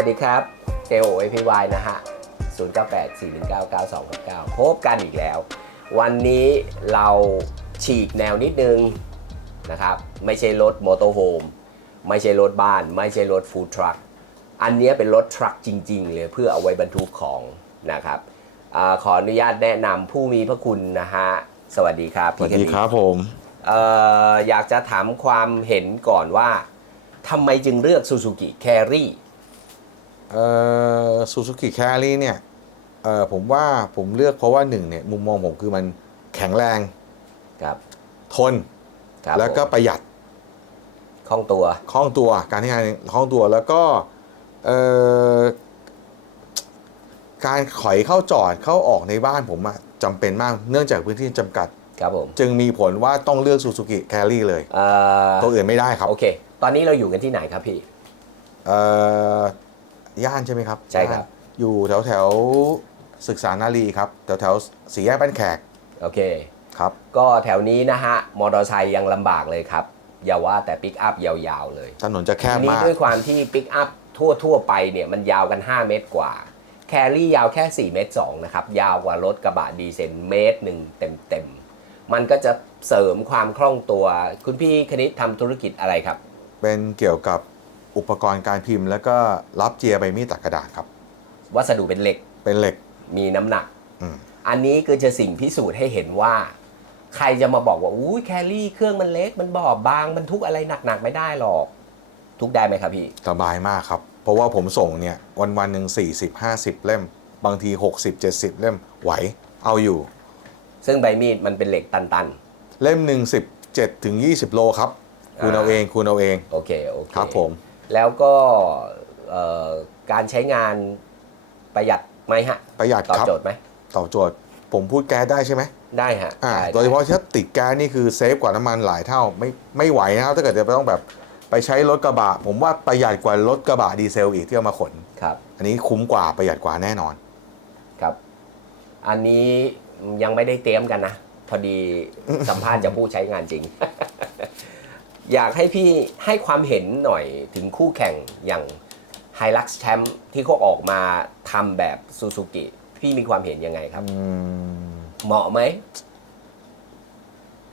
วัสดีครับ JOAPY นะฮะ 098 419 9269 พบกันอีกแล้ว วันนี้เราฉีกแนวนิดนึงนะครับ ไม่ใช่รถมอเตอร์โฮมไม่ใช่รถบ้าน ไม่ใช่รถฟู้ดทรัคอันเนี้ยเป็นรถทรัคจริง ๆ เลยเพื่อเอาไว้บรรทุกของนะครับอาขออนุญาตแนะนำผู้มีพระคุณนะฮะ สวัสดีครับสวัสพี่ดีคคณิตรับผมเอ่ออยากจะถามความเห็นก่อนว่าทำไมจึงเลือก Suzuki Carry เอ่อ ซูซูกิแครี่เนี่ยเอ่อผมว่าผมเลือกเพราะว่าหนึ่งเนี่ยมุมมองผมคือมันแข็งแรงครับทนครับแล้วก็ผมประหยัดคล่องตัวคล่องตัวการที่งานคล่องตัวแล้วก็เอ่อการถอยเข้าจอดเข้าออกในบ้านผมอะจำเป็นมากเนื่องจากพื้นที่จำกัดครับผมจึงมีผลว่าต้องเลือกซูซูกิแครี่เลยเอ่อตัวอื่นไม่ได้ครับ โอเค ตอนนี้เราอยู่กันที่ไหนครับพี่เอ่อ ย่านใช่ไหมครับใช่ครับย่านอยู่แถวแถวๆศึกษานารีครับแถวแถวๆสี่แยกบ้านแขกโอเค ครับ ก็แถวนี้นะฮะ มอเตอร์ไซค์ยังลำบากเลยครับ อย่าว่าแต่ปิกอัพยาวๆเลยถนนจะแคบทีนี้มาก ด้วยความที่ปิกอัพทั่วทั่วๆไปเนี่ยมันยาวกัน 5 เมตรกว่า แครี่ยาวแค่ 4 เมตร2นะครับ ยาวกว่ารถกระบะดีเซลเมตรหนึ่งเต็มๆ มันก็จะเสริมความคล่องตัว คุณพี่คณิตทำธุรกิจอะไรครับ เป็นเกี่ยวกับ อุปกรณ์การพิมพ์ แล้วก็รับเจียใบมีดตัดกระดาษครับ วัสดุเป็นเหล็กเป็นเหล็กมีน้ำหนัก อืมอันนี้คือจะสิ่งพิสูจน์ให้เห็นว่า ใครจะมาบอกว่าอุ้ยแครี่เครื่องมันเล็กมันบอบบางมันทุกอะไรหนักๆไม่ได้หรอก ทุกได้ไหมครับพี่ สบายมากครับ เพราะว่าผมส่งเนี่ยวันวันๆหนึ่ง40 50 เล่ม บางที 60 70 เล่มไหวเอาอยู่ ซึ่งใบมีดมันเป็นเหล็กตัน เล่มหนึ่ง17ถึง20 โลครับ คุณเอาอ่าเองคุณเอาเองๆ โอเคโอเค ครับผม แล้วก็เอ่อการใช้งานประหยัดไหมฮะประหยัดตอบครับโจทย์ไหมตอบโจทย์ ผมพูดแก๊สได้ใช่ไหมได้ฮะอ่าได้โดยเฉพาะถ้าติดแก๊สนี่คือเซฟกว่าน้ำมันหลายเท่าไม่ไม่ไหวนะครับถ้าเกิดจะต้องแบบไปใช้รถกระบะ ผมว่าประหยัดกว่ารถกระบะดีเซลอีกที่เอามาขนครับ อันนี้คุ้มกว่าประหยัดกว่าแน่นอนครับ อันนี้ยังไม่ได้เตรียมกันนะ พอดีสัมภาษณ์จากผู้ใช้งานจริง อยากให้พี่ให้ความเห็นหน่อยถึงคู่แข่งอย่าง h i l u x Champ ที่เขาออกมาทำแบบซูซูกิพี่มีความเห็นยังไงครับอืมเหมาะไหม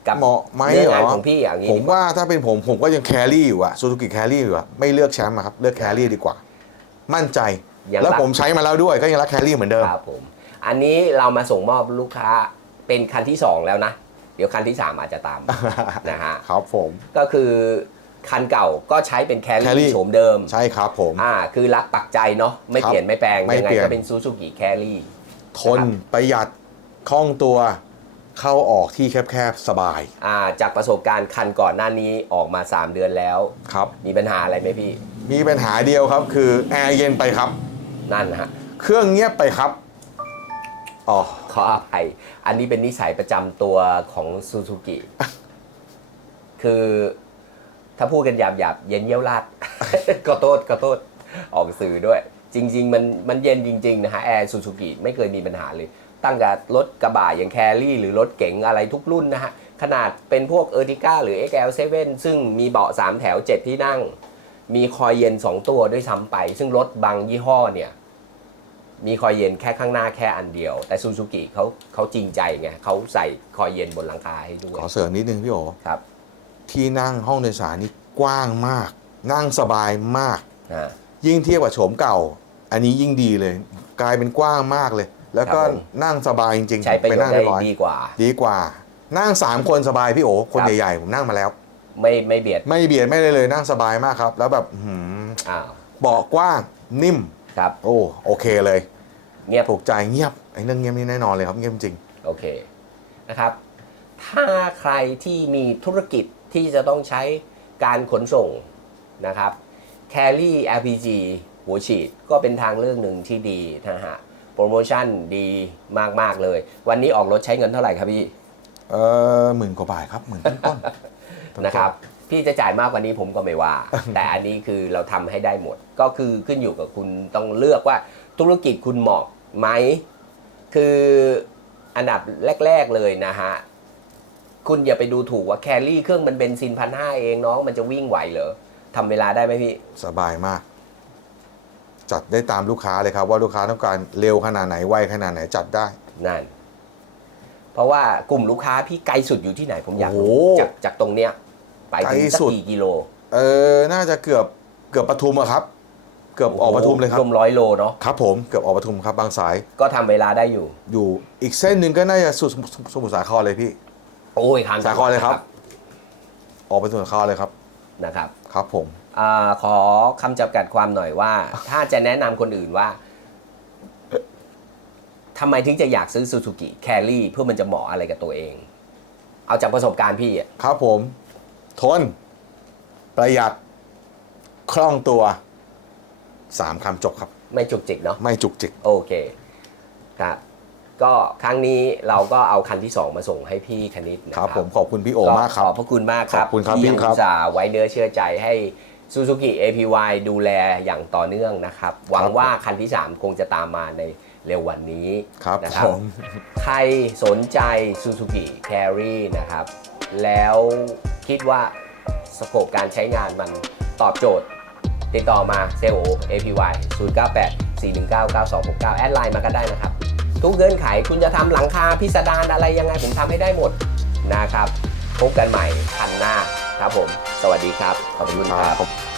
กับเหมาะไหมเนื้อเหรงานอของพี่อย่างนี้ผมว่าถ้าเป็นผมผมก็ยังแครี่อยู่อะซูซูกิแครี่อยู่อะไม่เลือกแชมป์อะครับ เลือกแครี่ดีกว่า มั่นใจยังแล้วรักผมใช้มาแล้วด้วยก็ยังรักแครี่เหมือนเดิมครับผมอันนี้เรามาส่งมอบลูกค้าเป็นคันที่ 2 แล้วนะ เดี๋ยวคันที่ 3 อาจจะตามนะฮะครับผมก็คือคันเก่าก็ใช้เป็นแค Carry รี่โฉมเดิม ใช่ครับผมอ่าคือรักปักใจเนาะไม่ครับเปลี่ยนไม่แปลงไม่ยังไงเปลี่ยนก็เป็นซูซูกิแครี่ทนประหยัดคล่องตัวเข้าออกที่แคบๆ สบายอ่าจากประสบการณ์คันก่อนหน้านี้ออกมา 3 เดือนแล้วครับมีปัญหาอะไรไหมพี่ มีปัญหาเดียวครับคือแอร์เย็นไปครับ นั่นนะฮะเครื่องเงียบไปครับ อ๋อขออภัย อันนี้เป็นนิสัยประจำตัวของซูซูกิ คือถ้าพูดกันหยาบหยาบเย็นเยี่ยวลาด ก็โทษก็โทษออกสื่อด้วย จริง ๆ มันมันเย็นจริง ๆ นะฮะแอร์ซูซูกิไม่เคยมีปัญหาเลย ตั้งแต่รถกระบะอย่างแครี่ หรือรถเก๋งอะไรทุกรุ่นนะฮะ ขนาดเป็นพวกเออร์ติก้าหรือ XL7 ซึ่งมีเบาะ 3 แถว 7 ที่นั่ง มีคอยเย็น 2 ตัวด้วยซ้ำไป ซึ่งรถบางยี่ห้อเนี่ย มีคอยเย็นแค่ข้างหน้าแค่อันเดียว แต่ซูซูกิเขาเขาจริงใจไงเขาใส่คอยเย็นบนหลังคาให้ด้วยขอเสริมนิดนึงพี่โอครับ ที่นั่งห้องโดยสารนี่กว้างมาก นั่งสบายมาก อ่า ยิ่งเทียบกับโฉมเก่า อันนี้ยิ่งดีเลย กลายเป็นกว้างมากเลย แล้วก็ครับผม นั่งสบายจริงๆใช้ประโยชนั่งน์ได้เรียบร้อยดีกว่า ดีกว่า นั่งสามคนสบายพี่โอคนครับ ใหญ่ๆผมนั่งมาแล้ว ไม่ไม่เบียดไม่เบียดไม่เลยเลยนั่งสบายมากครับ แล้วแบบอื้อหืออ้าวเบาะกว้างนิ่ม ครับ โอ้โอเคเลยเงียบ ถูกใจเงียบไอ้เรื่องเงียบนี่แน่นอนเลยครับเงียบจริง โอเคนะครับ ถ้าใครที่มีธุรกิจที่จะต้องใช้การขนส่งนะครับ Carry LPG หัวฉีดก็เป็นทางเลือกหนึ่งที่ดีนะฮะ โปรโมชั่นดีมาก ๆ เลย วันนี้ออกรถใช้เงินเท่าไหร่ครับพี่ เออหมื่นกว่าบาทครับหมื่นต้นๆ นะครับ พี่จะจ่ายมากกว่านี้ผมก็ไม่ว่า แต่อันนี้คือเราทำให้ได้หมด ก็คือขึ้นอยู่กับคุณต้องเลือกว่าธุรกิจคุณเหมาะไหม คืออันดับแรก ๆเลยนะฮะ คุณอย่าไปดูถูกว่าแครี่เครื่องมันเบนซินพันห้าเองน้องมันจะวิ่งไหวเหรอทำเวลาได้ไหมพี่ สบายมาก จัดได้ตามลูกค้าเลยครับว่าลูกค้าต้องการเร็วขนาดไหนไวขนาดไหนจัดได้นั่นเพราะว่ากลุ่มลูกค้าพี่ไกลสุดอยู่ที่ไหนผมอยากรู้โอ้โหจากจากตรงเนี้ย ไปถึงไกลสักสุด กี่กิโลเออน่าจะเกือบเกือบปทุมอะครับ เกือบออกปทุมเลยครับ รวมร้อยโลเนาะครับผมเกือบออกปทุมครับบางสายก็ทำเวลาได้อยู่ อยู่อีกเส้นหนึ่งก็น่าจะสุดสมุทรสาครเลยพี่ โอ้ยข้ามสาครเลยครับ ออกไปสมุทรสาครเลยครับ นะครับครับผมอาขอคำจำกัดความหน่อยว่า ถ้าจะแนะนำคนอื่นว่าทำไมถึงจะอยากซื้อซูซูกิแครี่เพื่อมันจะเหมาะอะไรกับตัวเอง เอาจากประสบการณ์พี่อะครับผม ทน ประหยัด คล่องตัวสามคำจบครับ ไม่จุกจิกเนาะไม่จุกจิก โอเคครับก็ครั้งนี้เราก็เอาคันที่ 2 มาส่งให้พี่คณิตนะคครัรับบผมขอบคุณพี่โอมากครัขบอบพระคุณมากครับขอบคุณครับที่พี่ครับ อุตส่าห์ไว้เนื้อเชื่อใจให้ Suzuki APY ดูแลอย่างต่อเนื่องนะครับ หวังว่าคันที่ 3 คงจะตามมาในเร็ววันนี้ครับนะผม ใครสนใจ Suzuki Carry นะครับ แล้ว คิดว่าสโคปการใช้งานมันตอบโจทย์ ติดต่อมาเซลล์ APY 098 419 9269 แอดไลน์มาก็ได้นะครับ ทุกเงื่อนไขคุณจะทำหลังคาพิสดารอะไรยังไงผมทำให้ได้หมดนะครับ พบกันใหม่คันหน้าครับผม สวัสดีครับ ขอบคุณครับ